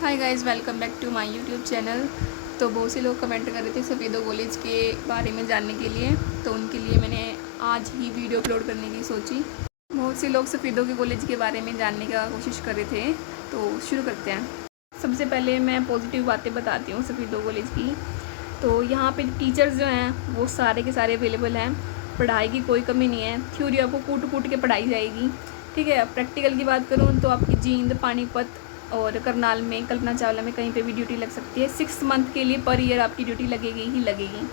Hi guys, welcome back to my YouTube channel. तो बहुत से लोग कमेंट कर रहे थे सफ़ेदो कॉलेज के बारे में जानने के लिए, तो उनके लिए मैंने आज ही वीडियो अपलोड करने की सोची। बहुत से लोग सफ़ेदो के कॉलेज के बारे में जानने का कोशिश कर रहे थे, तो शुरू करते हैं। सबसे पहले मैं पॉजिटिव बातें बताती हूँ सफ़ेदो कॉलेज की। तो यहाँ पे टीचर्स जो हैं वो सारे के सारे अवेलेबल हैं, पढ़ाई की कोई कमी नहीं है। थ्योरी आपको कूट कूट के पढ़ाई जाएगी, ठीक है। प्रैक्टिकल की बात करूँ तो आपकी जींद, पानीपत और करनाल में, कल्पना चावला में कहीं पे भी ड्यूटी लग सकती है। 6 मंथ के लिए पर ईयर आपकी ड्यूटी लगेगी ही लगेगी,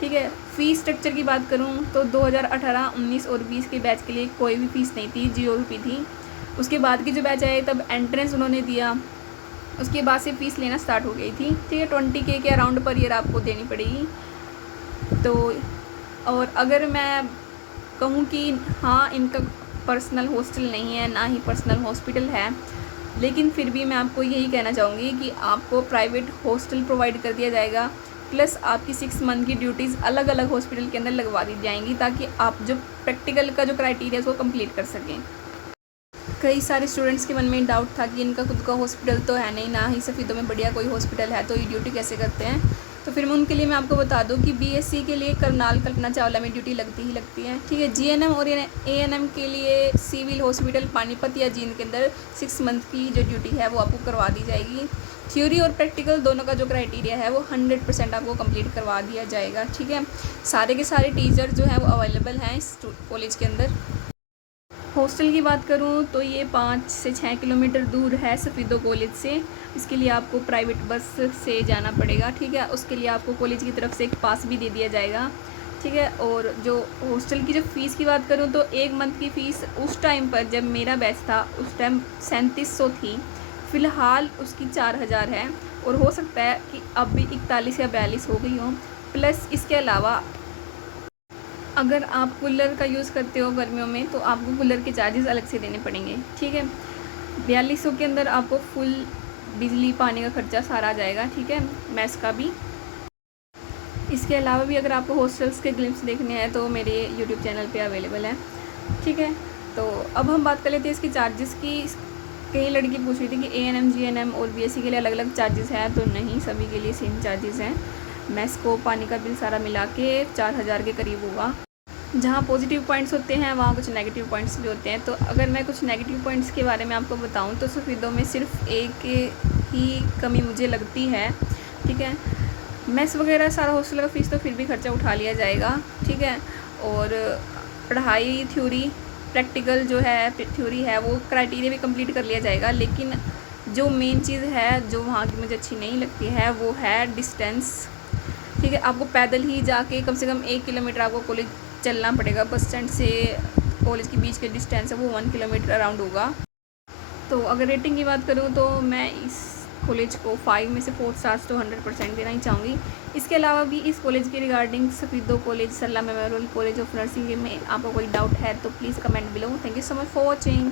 ठीक है। फ़ीस स्ट्रक्चर की बात करूँ तो 2018, 19 और 20 के बैच के लिए कोई भी फ़ीस नहीं थी, 0 रुपये थी। उसके बाद की जो बैच आए तब एंट्रेंस उन्होंने दिया, उसके बाद से फ़ीस लेना स्टार्ट हो गई थी, ठीक है। 20K के अराउंड पर ईयर आपको देनी पड़ेगी। तो और अगर मैं कहूँ कि हाँ, इनका पर्सनल हॉस्टल नहीं है, ना ही पर्सनल हॉस्पिटल है, लेकिन फिर भी मैं आपको यही कहना चाहूँगी कि आपको प्राइवेट हॉस्टल प्रोवाइड कर दिया जाएगा, प्लस आपकी 6 मंथ की ड्यूटीज़ अलग अलग हॉस्पिटल के अंदर लगवा दी जाएंगी, ताकि आप जो प्रैक्टिकल का जो क्राइटेरिया है उसको कंप्लीट कर सकें। कई सारे स्टूडेंट्स के मन में डाउट था कि इनका खुद का हॉस्पिटल तो है नहीं, ना ही सफ़ेदों में बढ़िया कोई हॉस्पिटल है, तो ये ड्यूटी कैसे करते हैं। तो फिर मैं उनके लिए मैं आपको बता दूं कि बीएससी के लिए करनाल, कल्पना चावला में ड्यूटी लगती ही लगती है, ठीक है। जीएनएम और एएनएम के लिए सिविल हॉस्पिटल पानीपत या जींद के अंदर 6 मंथ की जो ड्यूटी है वो आपको करवा दी जाएगी। थ्योरी और प्रैक्टिकल दोनों का जो क्राइटेरिया है वो 100% आपको कंप्लीट करवा दिया जाएगा, ठीक है। सारे के सारे टीचर जो हैं वो अवेलेबल हैं इस कॉलेज के अंदर। हॉस्टल की बात करूँ तो ये 5 से 6 किलोमीटर दूर है सफ़ेदो कॉलेज से। इसके लिए आपको प्राइवेट बस से जाना पड़ेगा, ठीक है। उसके लिए आपको कॉलेज की तरफ से एक पास भी दे दिया जाएगा, ठीक है। और जो हॉस्टल की जो फ़ीस की बात करूँ तो 1 मंथ की फ़ीस उस टाइम पर जब मेरा बैच था उस टाइम 3700 थी। फ़िलहाल उसकी 4000 है, और हो सकता है कि अब भी 41 या 42 हो गई हो। प्लस इसके अलावा अगर आप कूलर का यूज़ करते हो गर्मियों में तो आपको कूलर के चार्जेस अलग से देने पड़ेंगे, ठीक है। 4200 के अंदर आपको फुल बिजली पानी का खर्चा सारा आ जाएगा, ठीक है, मैस का भी। इसके अलावा भी अगर आपको हॉस्टल्स के ग्लिम्स देखने हैं तो मेरे यूट्यूब चैनल पे अवेलेबल है, ठीक है। तो अब हम बात कर लेते हैं इसकी चार्जेस की। कई लड़की पूछ रही थी कि एएनएम, जीएनएम और बीएससी के लिए अलग अलग चार्जेस हैं, तो नहीं, सभी के लिए सेम चार्जेस हैं। मैस को पानी का बिल सारा मिला के 4000 के करीब होगा। जहाँ पॉजिटिव पॉइंट्स होते हैं वहाँ कुछ नेगेटिव पॉइंट्स भी होते हैं। तो अगर मैं कुछ नेगेटिव पॉइंट्स के बारे में आपको बताऊँ तो सफ़ेदों में सिर्फ एक ही कमी मुझे लगती है, ठीक है। मेस वगैरह सारा हॉस्टल का फ़ीस तो फिर भी खर्चा उठा लिया जाएगा, ठीक है। और पढ़ाई, थ्योरी, प्रैक्टिकल जो है, थ्योरी है वो क्राइटेरिया भी कंप्लीट कर लिया जाएगा। लेकिन जो मेन चीज़ है जो वहाँ की मुझे अच्छी नहीं लगती है वो है डिस्टेंस, ठीक है। आपको पैदल ही जाके कम से कम 1 किलोमीटर आपको कॉलेज चलना पड़ेगा। बस स्टैंड से कॉलेज के बीच के डिस्टेंस है वो 1 किलोमीटर अराउंड होगा। तो अगर रेटिंग की बात करूँ तो मैं इस कॉलेज को 5 में से 4 स्टार्स तो 100% देना ही चाहूँगी। इसके अलावा भी इस कॉलेज के रिगार्डिंग सफ़ेदो college, Sarla memorial college of nursing में आपको कोई डाउट है तो please comment below. Thank you so much for watching.